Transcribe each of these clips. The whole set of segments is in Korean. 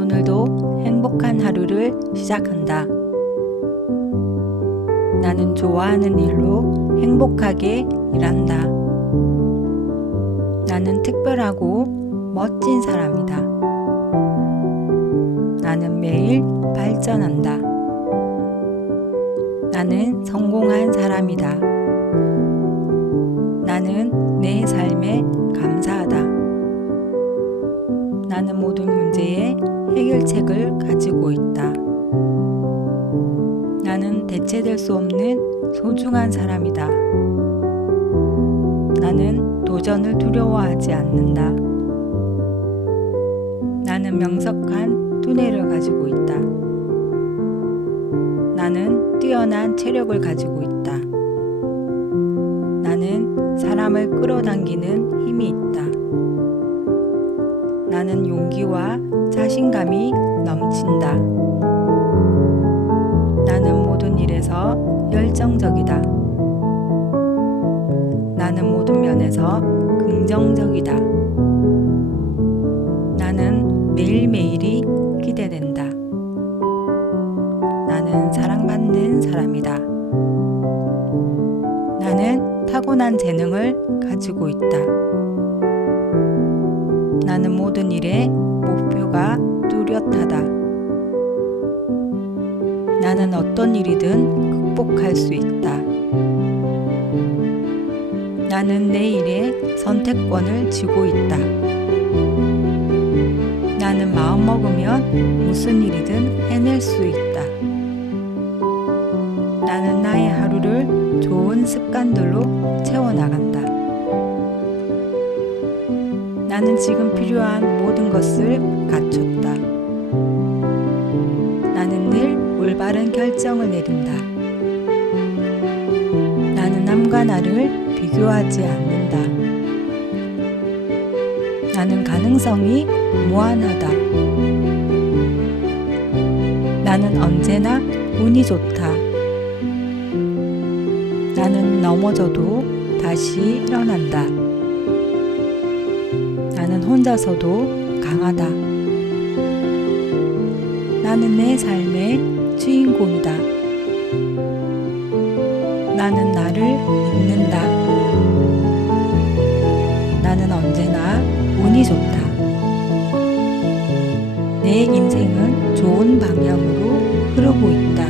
오늘도 행복한 하루를 시작한다. 나는 좋아하는 일로 행복하게 일한다. 나는 특별하고 멋진 사람이다. 나는 매일 발전한다. 나는 성공한 사람이다. 나는 내 삶에 감사하다. 나는 모든 문제의 해결책을 가지고 있다. 나는 대체될 수 없는 소중한 사람이다. 나는 도전을 두려워하지 않는다. 나는 명석한 두뇌를 가지고 있다. 나는 뛰어난 체력을 가지고 있다. 나는 사람을 끌어당기는 힘이 있다. 나는 용기와 자신감이 넘친다. 나는 모든 일에서 열정적이다. 나는 모든 면에서 긍정적이다. 나는 매일매일이 기대된다. 나는 사랑받는 사람이다. 나는 타고난 재능을 가지고 있다. 나는 모든 일에 목표가 뚜렷하다. 나는 어떤 일이든 극복할 수 있다. 나는 내 일에 선택권을 쥐고 있다. 나는 마음 먹으면 무슨 일이든 해낼 수 있다. 나는 나의 하루를 좋은 습관들로 채워나간다. 나는 지금 필요한 모든 것을 갖췄다. 나는 늘 올바른 결정을 내린다. 나는 남과 나를 비교하지 않는다. 나는 가능성이 무한하다. 나는 언제나 운이 좋다. 나는 넘어져도 다시 일어난다. 나는 혼자서도 강하다. 나는 내 삶의 주인공이다. 나는 나를 믿는다. 나는 언제나 운이 좋다. 내 인생은 좋은 방향으로 흐르고 있다.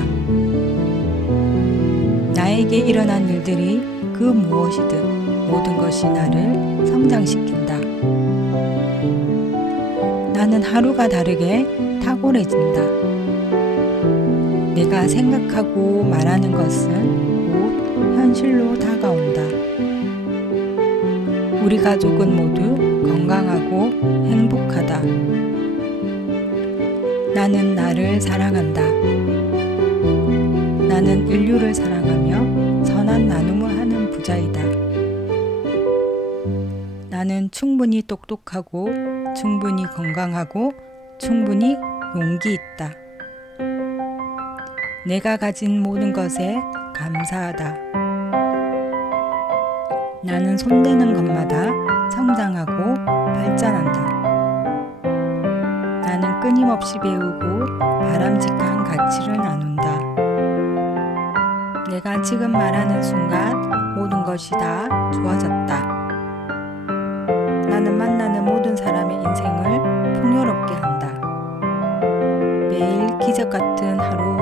나에게 일어난 일들이 그 무엇이든 모든 것이 나를 성장시킨다. 나는 하루가 다르게 탁월해진다. 내가 생각하고 말하는 것은 곧 현실로 다가온다. 우리 가족은 모두 건강하고 행복하다. 나는 나를 사랑한다. 나는 인류를 사랑하며 선한 나눔을 하는 부자이다. 나는 충분히 똑똑하고 충분히 건강하고 충분히 용기 있다. 내가 가진 모든 것에 감사하다. 나는 손대는 것마다 성장하고 발전한다. 나는 끊임없이 배우고 바람직한 가치를 나눈다. 내가 지금 말하는 순간 모든 것이 다 좋아졌다. 살아가는 모든 사람의 인생을 풍요롭게 한다. 매일 기적 같은 하루